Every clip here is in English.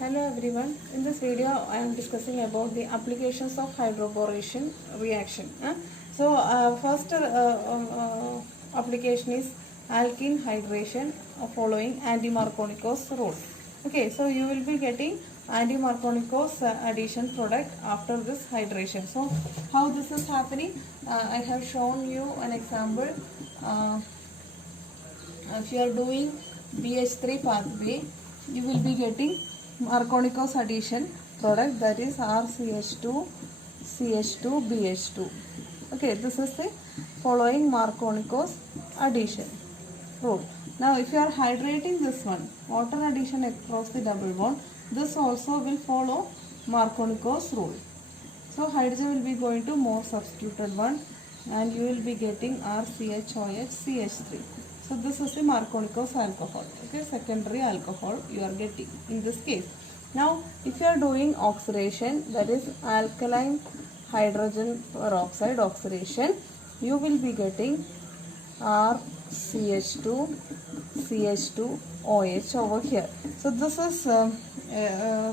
Hello everyone. In this video, I am discussing about the applications of hydroboration reaction. First application is alkene hydration following anti-Markovnikov rule. Okay, so you will be getting anti-Markovnikov addition product after this hydration. So how this is happening? I have shown you an example. If you are doing BH3 pathway, you will be getting Markovnikov addition product, that is RCH2 CH2 BH2. Okay, this is the following Markovnikov addition rule. Now if you are hydrating this one, water addition across the double bond, this also will follow Markovnikov's rule. So hydrogen will be going to more substituted one and you will be getting RCHOH CH3. So this is the Markovnikov's alcohol. Okay, secondary alcohol you are getting in this case. Now if you are doing oxidation, that is alkaline hydrogen peroxide oxidation, you will be getting RCH2 CH2 OH over here. So this is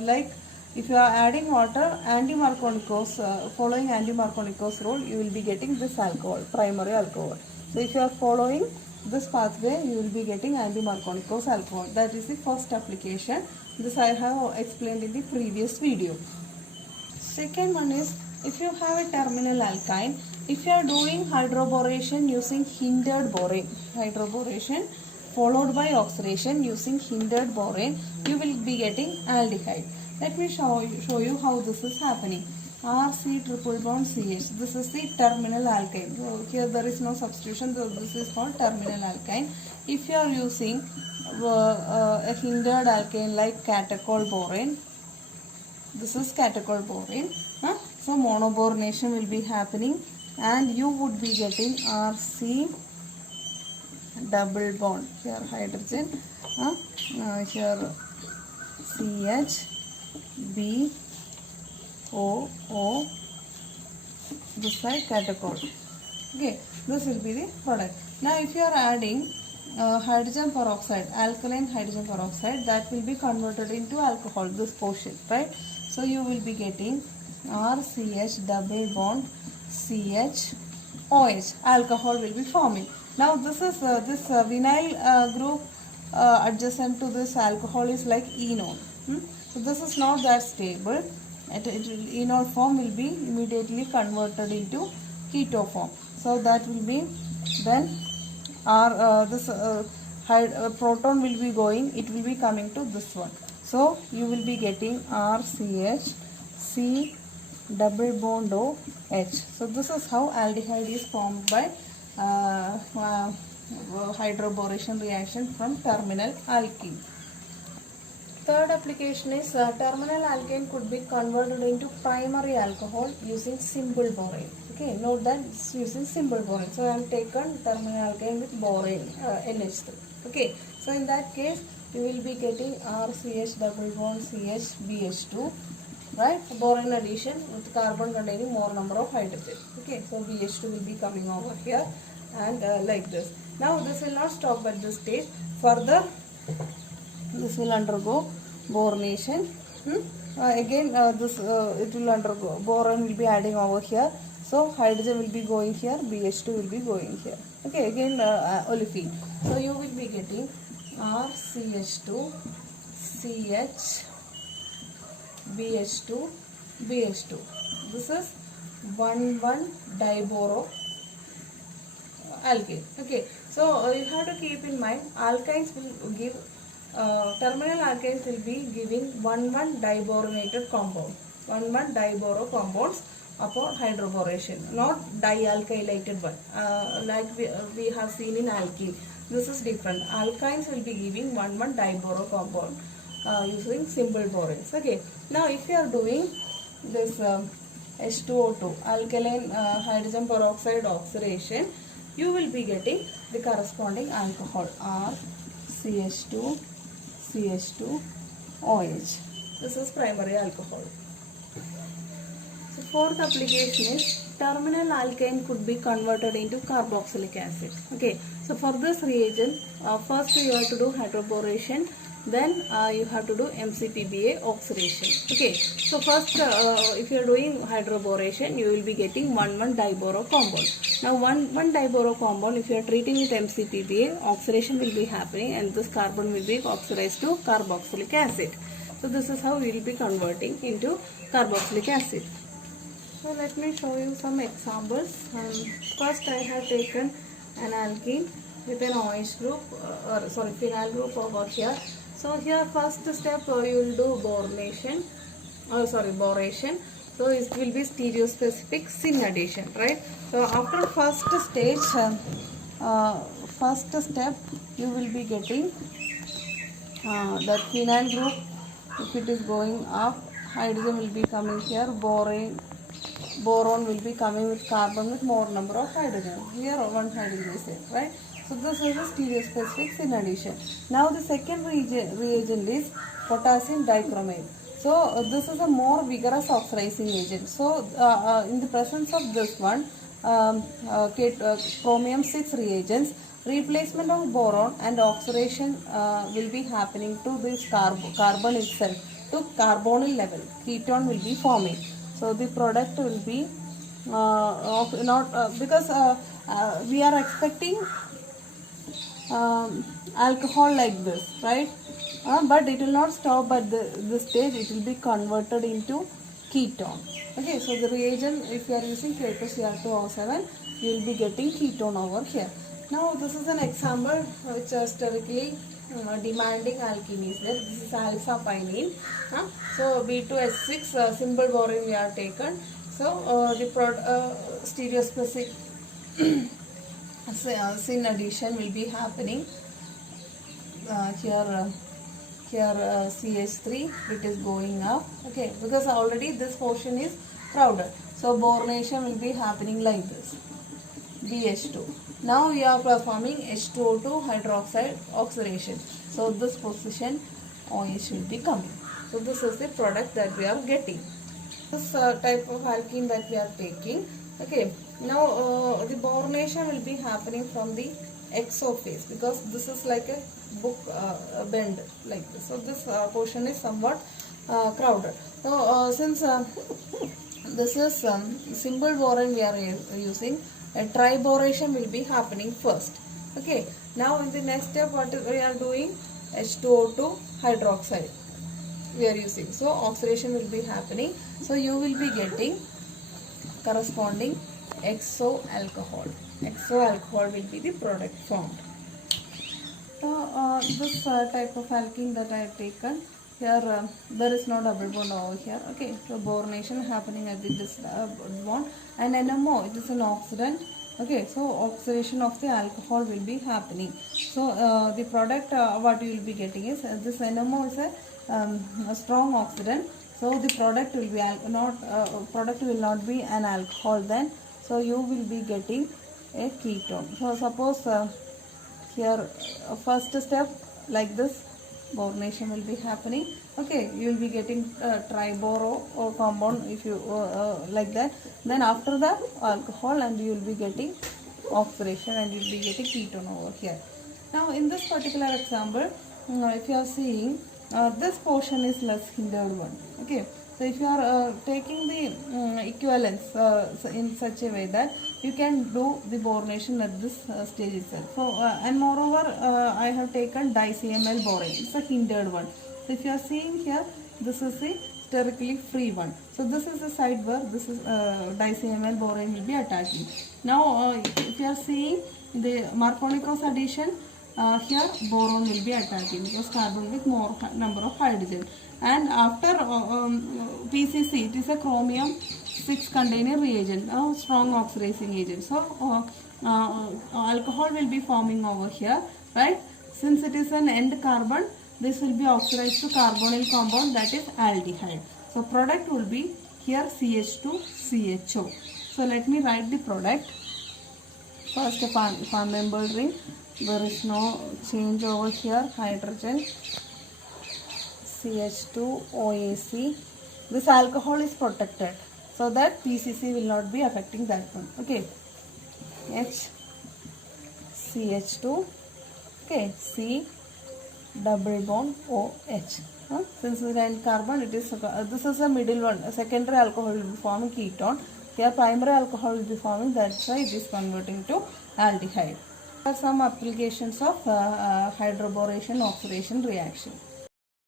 like if you are adding water, anti-Markovnikov's following anti-Markovnikov's rule, you will be getting this alcohol, primary alcohol. So if you are following this pathway, you will be getting anti-Markovnikov's alcohol. That is the first application. This I have explained in the previous video. Second one is, if you have a terminal alkyne, if you are doing hydroboration using hindered borane, hydroboration followed by oxidation using hindered borane, you will be getting aldehyde. Let me show you how this is happening. RC triple bond CH. This is the terminal alkyne. So here there is no substitution. So this is called terminal alkyne. If you are using a hindered alkyne like catechol borane, this is catechol borane. So monoboronation will be happening and you would be getting RC double bond. Here hydrogen. Here CH B O O, this side catechol. Okay, this will be the product. Now if you are adding hydrogen peroxide, alkaline hydrogen peroxide, that will be converted into alcohol, this portion, right? So you will be getting RCH double bond CH OH, alcohol will be forming. Now this is this vinyl group adjacent to this alcohol is like enol. So this is not that stable. Enol form will be immediately converted into keto form. So that will be then this proton will be going, it will be coming to this one. So you will be getting RCH C double bond OH. So this is how aldehyde is formed by hydroboration reaction from terminal alkene. Third application is terminal alkane could be converted into primary alcohol using simple borane. Okay, note that it's using simple borane. So I have taken terminal alkane with borane NH3. Okay, so in that case you will be getting RCH double bond CH BH2, right? Borane addition with carbon containing more number of hydrogen. Okay, so BH2 will be coming over here and like this. Now this will not stop at this stage. Further, this will undergo boronation. Again this it will undergo, boron will be adding over here. So hydrogen will be going here, BH2 will be going here. Okay, again olefin. So you will be getting RCH2 CH BH2 BH2. This is 1,1 diboro alkane. Okay, so you have to keep in mind, alkynes will give terminal alkynes will be giving 1,1 diboronated compound, 1,1 diboro compounds upon hydroboration, not dialkylated one like we have seen in alkene. This is different. Alkynes will be giving 1,1 diboro compound using simple boranes. Okay, now if you are doing this H2O2 alkaline hydrogen peroxide oxidation, you will be getting the corresponding alcohol RCH2 CH2 OH. This is primary alcohol. So fourth application is terminal alkyne could be converted into carboxylic acid. Okay, so for this reagent, first you have to do hydroboration then you have to do MCPBA oxidation. Okay, so first if you are doing hydroboration, you will be getting 1,1 diboro compound. Now 1,1 diboro compound, if you are treating with MCPBA, oxidation will be happening and this carbon will be oxidized to carboxylic acid. So this is how we will be converting into carboxylic acid. So let me show you some examples. First I have taken an alkene with an OH group, phenyl group over here. So here first step you will do boration. So it will be stereospecific syn addition, right? So after first stage, first step you will be getting that phenyl group. If it is going up, hydrogen will be coming here, boron will be coming with carbon with more number of hydrogen. Here one hydrogen is there, right? So this is a stereospecific syn addition. Now the second reagent is potassium dichromate. So this is a more vigorous oxidizing agent. So in the presence of this one, chromium 6 reagents, replacement of boron and oxidation will be happening to this carbon itself to carbonyl level. Ketone will be forming. So the product will be because we are expecting alcohol like this, right? But it will not stop at this stage. It will be converted into ketone. Okay, so the reagent, if you are using K2Cr2O7, you will be getting ketone over here. Now this is an example which is sterically demanding alkene is there. This is alpha-pinene. So B2H6 simple boron we have taken. So the stereospecific syn addition will be happening here CH3, it is going up, okay, because already this portion is crowded. So boronation will be happening like this, BH2. Now we are performing H2O2 hydroxide oxidation. So this position OH will be coming. So this is the product that we are getting. This type of alkene that we are taking. Okay, now the boronation will be happening from the exo phase because this is like a book bend like this. So this portion is somewhat crowded. So since this is simple boron we are using, a triboration will be happening first. Okay, now in the next step what we are doing, H2O2 hydroxide we are using. So oxidation will be happening. So you will be getting corresponding exo alcohol. Exo alcohol will be the product formed. So this type of alkene that I have taken here, there is no double bond over here. Okay, so boronation happening at this bond, and NMO, it is an oxidant. Okay, so oxidation of the alcohol will be happening. So the product what you will be getting is this NMO is a strong oxidant. So the product will be not be an alcohol then. So you will be getting a ketone. So suppose here first step like this, boronation will be happening. Okay, you will be getting triboro or compound if you like that. Then after that alcohol, and you will be getting oxidation and you will be getting ketone over here. Now in this particular example, if you are seeing this portion is less hindered one. Okay, so if you are taking the equivalence in such a way that you can do the boronation at this stage itself. So and moreover I have taken diCML boron. It's a hindered one. So if you are seeing here, this is the sterically free one. So this is the side where this is diCML boron will be attaching. Now if you are seeing the Markovnikov addition, here boron will be attacking because carbon with more number of hydrogen. And after PCC, it is a chromium 6 containing reagent, strong oxidizing agent. So alcohol will be forming over here, right? Since it is an end carbon, this will be oxidized to carbonyl compound, that is aldehyde. So product will be here CH2CHO. So let me write the product. First fan membered ring, there is no change over here, hydrogen, CH2OAC. This alcohol is protected so that PCC will not be affecting that one. Okay, HCH2, okay, C, double bond OH. Since it's an carbon, it is this is a middle one. A secondary alcohol will be forming ketone. Here primary alcohol will be forming. That's why it is converting to aldehyde. There are some applications of hydroboration oxidation reaction.